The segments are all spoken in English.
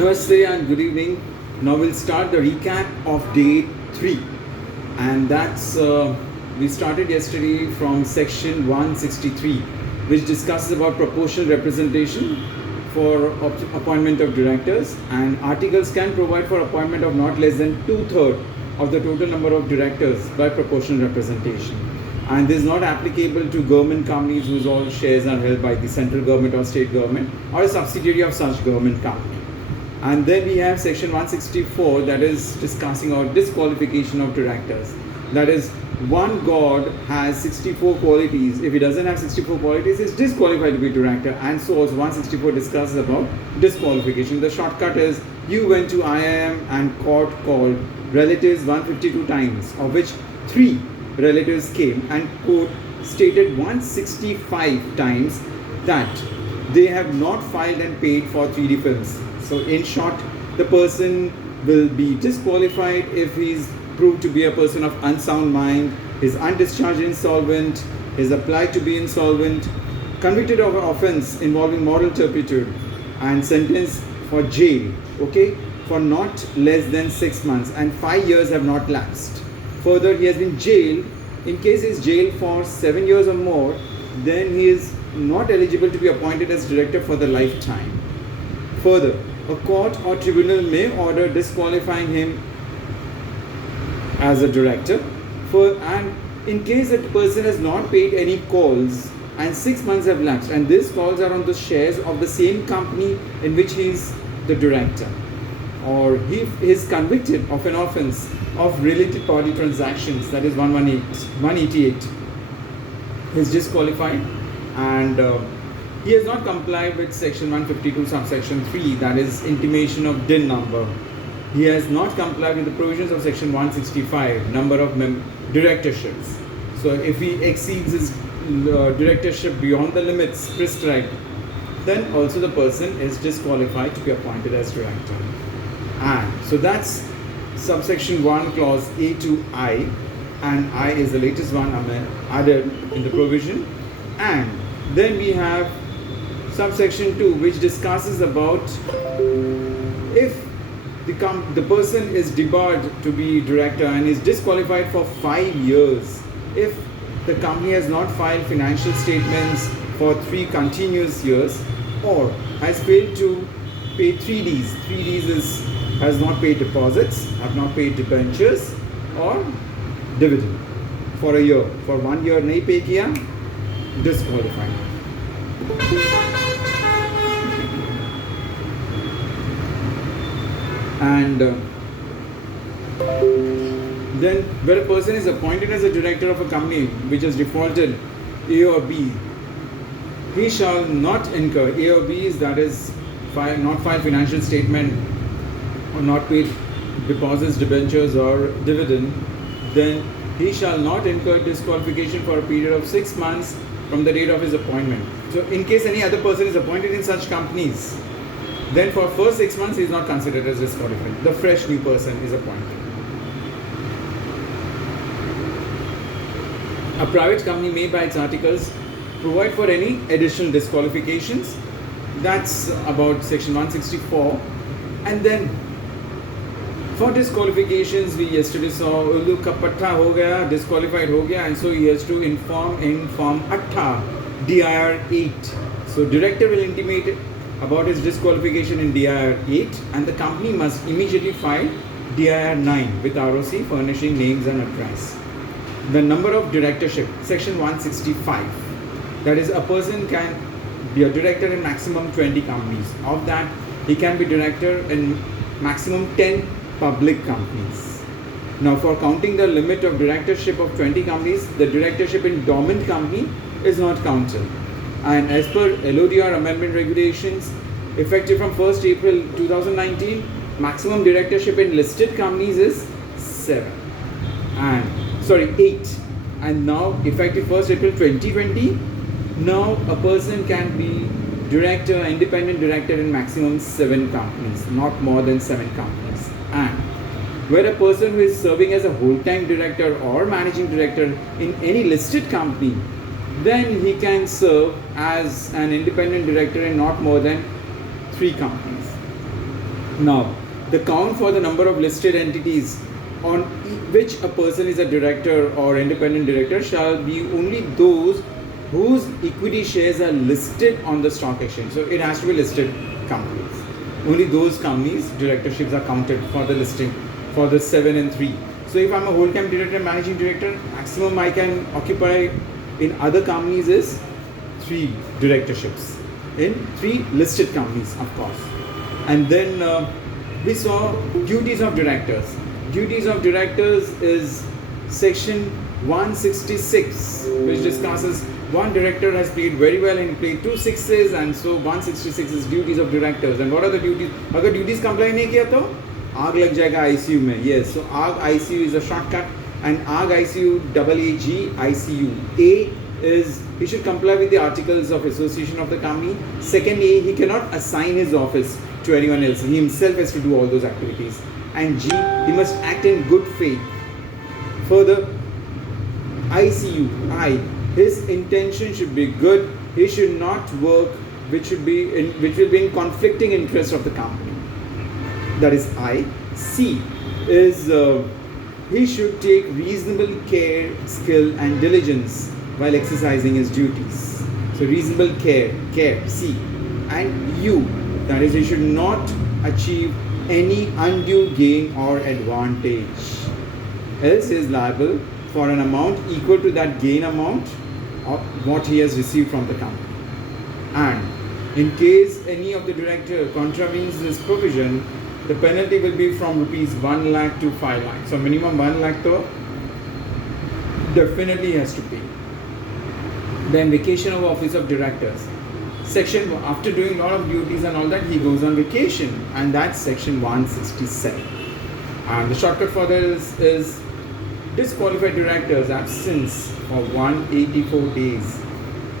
Namaste and good evening. Now we'll start the recap of day 3, and that's we started yesterday from section 163, which discusses about proportional representation for appointment of directors, and articles can provide for appointment of not less than 2/3 of the total number of directors by proportional representation. And this is not applicable to government companies whose all shares are held by the central government or state government or a subsidiary of such government company. And then we have section 164, that is discussing our disqualification of directors. That is, one god has 64 qualities. If he doesn't have 64 qualities, he's disqualified to be director. And so also 164 discusses about disqualification. The shortcut is you went to IIM and court called relatives 152 times, of which 3 relatives came and court stated 165 times that they have not filed and paid for 3D films. So in short, the person will be disqualified if he's proved to be a person of unsound mind, is undischarged insolvent, is applied to be insolvent, convicted of an offense involving moral turpitude, and sentenced for jail, okay, for not less than 6 months, and 5 years have not lapsed. Further, he has been jailed. In case he is jailed for 7 years or more, then he is not eligible to be appointed as director for the lifetime. Further, a court or tribunal may order disqualifying him as a director, and in case that person has not paid any calls and 6 months have lapsed, and these calls are on the shares of the same company in which he is the director, or he is convicted of an offense of related party transactions, that is 188, he is disqualified, and he has not complied with section 152 subsection 3, that is intimation of DIN number. He has not complied with the provisions of section 165, number of directorships. So if he exceeds his directorship beyond the limits prescribed, then also the person is disqualified to be appointed as director. And so that's subsection 1 clause A to I, and I is the latest one added in the provision. And then we have subsection 2, which discusses about if the person is debarred to be director and is disqualified for 5 years if the company has not filed financial statements for 3 continuous years, or has failed to pay 3Ds. 3Ds is has not paid deposits, have not paid debentures or dividend for a year. For 1 year nahi pay kiya, disqualified. And then where a person is appointed as a director of a company which has defaulted A or B, he shall not incur A or B's, that is not file financial statement or not paid deposits, debentures or dividend, then he shall not incur disqualification for a period of 6 months from the date of his appointment. So in case any other person is appointed in such companies, then for first 6 months he is not considered as disqualified. The fresh new person is appointed. A private company may by its articles provide for any additional disqualifications. That's about section 164. And then for disqualifications, we yesterday saw Ulu ka patta ho gaya, disqualified ho gaya, and so he has to inform in form 8 DIR 8. So director will intimate about his disqualification in DIR 8, and the company must immediately file DIR 9 with ROC furnishing names and address. The number of directorship, section 165, that is, a person can be a director in maximum 20 companies. Of that, he can be director in maximum 10 public companies. Now, for counting the limit of directorship of 20 companies, the directorship in dormant company is not counted. And as per LODR amendment regulations, effective from 1st April 2019, maximum directorship in listed companies is 8. And now, effective 1st April 2020, now a person can be director, independent director in maximum 7 companies, not more than 7 companies. And where a person who is serving as a whole-time director or managing director in any listed company, then he can serve as an independent director in not more than 3 companies. Now, the count for the number of listed entities on which a person is a director or independent director shall be only those whose equity shares are listed on the stock exchange. So it has to be listed companies. Only those companies, directorships are counted for the listing for the 7 and 3. So if I'm a whole time director and managing director, maximum I can occupy in other companies is 3 directorships in 3 listed companies, of course. And then we saw duties of directors. Duties of directors is section 166, which discusses one director has played very well and played 2 sixes, and so 166 is duties of directors. And what are the duties? अगर duties comply नहीं किया तो आग लग जाएगा ICU में. Yes, so AG ICU is a shortcut, and AG ICU AAG ICU. A is he should comply with the articles of association of the company. Second, A, he cannot assign his office to anyone else. He himself has to do all those activities. And G, he must act in good faith. Further, ICU, his intention should be good. He should not work which will be in conflicting interest of the company. That is I. C is he should take reasonable care, skill and diligence while exercising his duties. So reasonable care, C. And U, that is, he should not achieve any undue gain or advantage, else he is liable for an amount equal to that gain amount of what he has received from the company. And in case any of the director contravenes this provision, the penalty will be from rupees 1 lakh to 5 lakh. So minimum 1 lakh to definitely has to pay. Then vacation of office of directors. Section, after doing a lot of duties and all that, he goes on vacation, and that's section 167. And the shortcut for this is disqualified directors absence for 184 days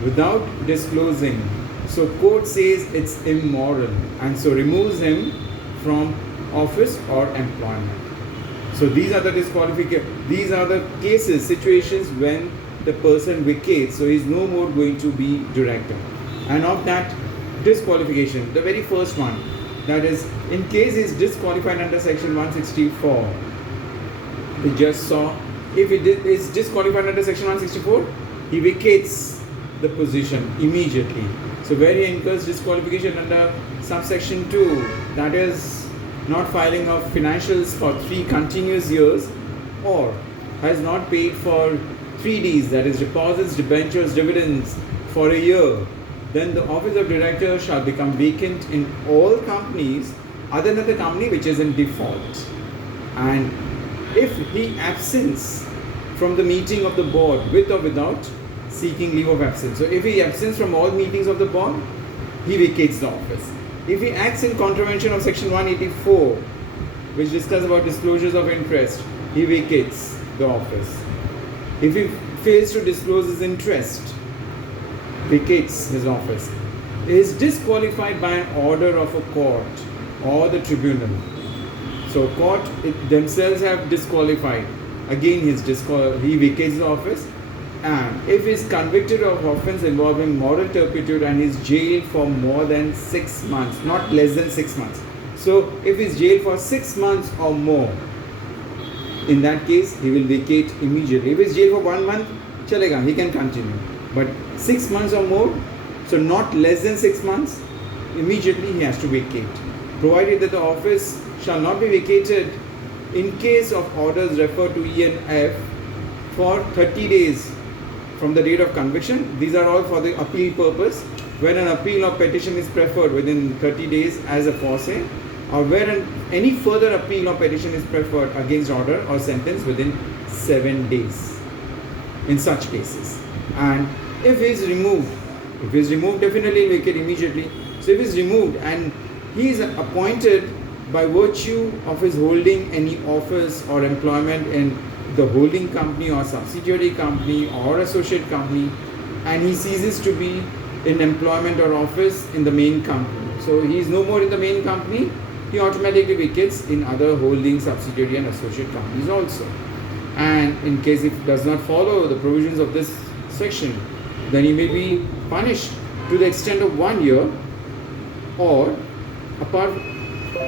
without disclosing. So court says it's immoral, and so removes him from office or employment. So these are the these are the cases, situations when the person vacates, so he's no more going to be director. And of that disqualification, the very first one, that is, in case he's disqualified under section 164, we just saw, if he is disqualified under section 164, he vacates the position immediately. So where he incurs disqualification under subsection 2, that is not filing of financials for 3 continuous years, or has not paid for 3 Ds, that is deposits, debentures, dividends for a year, then the office of director shall become vacant in all companies other than the company which is in default. And if he absents from the meeting of the board with or without seeking leave of absence. So if he absents from all meetings of the board, he vacates the office. If he acts in contravention of section 184, which discusses about disclosures of interest, he vacates the office. If he fails to disclose his interest, vacates his office. He is disqualified by an order of a court or the tribunal. So court themselves have disqualified. Again he vacates the office. And if he is convicted of offence involving moral turpitude and is jailed for more than 6 months, not less than 6 months. So if he is jailed for 6 months or more, in that case he will vacate immediately. If he is jailed for 1 month, chalega, he can continue. But 6 months or more, so not less than 6 months, immediately he has to vacate. Provided that the office shall not be vacated in case of orders referred to E and F for 30 days from the date of conviction. These are all for the appeal purpose. When an appeal or petition is preferred within 30 days as a force, or where any further appeal or petition is preferred against order or sentence within 7 days. In such cases. And if he is removed, definitely vacate immediately. So if he is removed and he is appointed by virtue of his holding any office or employment in the holding company or subsidiary company or associate company, and he ceases to be in employment or office in the main company, so he is no more in the main company, he automatically vacates in other holding, subsidiary and associate companies also. And in case it does not follow the provisions of this section, then he may be punished to the extent of 1 year, or apart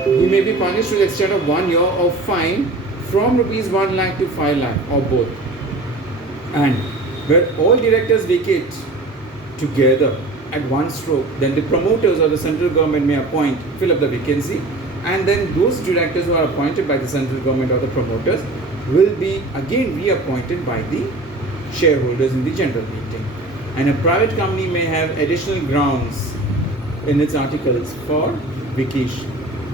He may be punished to the extent of 1 year or fine from rupees 1 lakh to 5 lakh or both. And where all directors vacate together at one stroke, then the promoters or the central government may fill up the vacancy, and then those directors who are appointed by the central government or the promoters will be again reappointed by the shareholders in the general meeting. And a private company may have additional grounds in its articles for vacation.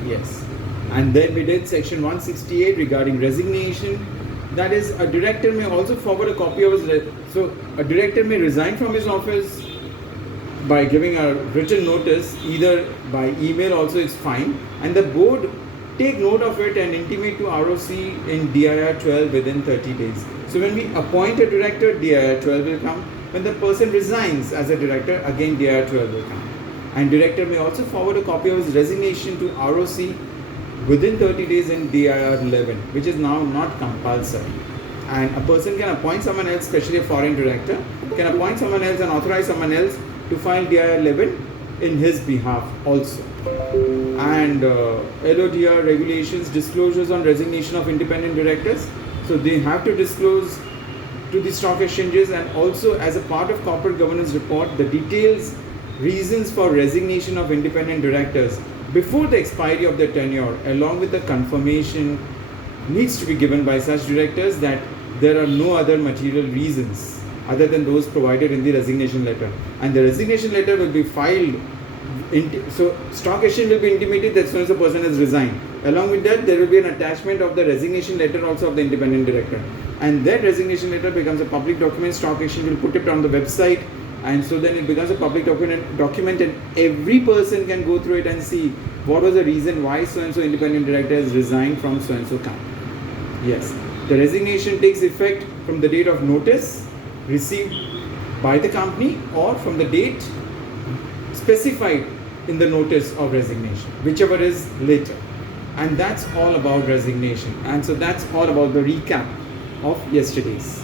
Yes. And then we did section 168 regarding resignation. That is, a director may also forward a copy of his... So, a director may resign from his office by giving a written notice, either by email also is fine, and the board take note of it and intimate to ROC in DIR 12 within 30 days. So when we appoint a director, DIR 12 will come. When the person resigns as a director, again DIR 12 will come. And director may also forward a copy of his resignation to ROC within 30 days in DIR 11, which is now not compulsory. And a person can appoint someone else, especially a foreign director, can appoint someone else and authorize someone else to file DIR 11 in his behalf also. And LODR regulations, disclosures on resignation of independent directors. So they have to disclose to the stock exchanges, and also as a part of corporate governance report, the details, reasons for resignation of independent directors before the expiry of their tenure, along with the confirmation, needs to be given by such directors that there are no other material reasons other than those provided in the resignation letter. And the resignation letter will be filed, so stock exchange will be intimated that so as a person has resigned. Along with that, there will be an attachment of the resignation letter also of the independent director. And that resignation letter becomes a public document. Stock exchange will put it on the website, and so then it becomes a public document, and every person can go through it and see what was the reason why so and so independent director has resigned from so and so company. Yes, the resignation takes effect from the date of notice received by the company or from the date specified in the notice of resignation, whichever is later. And that's all about resignation. And so that's all about the recap of yesterday's.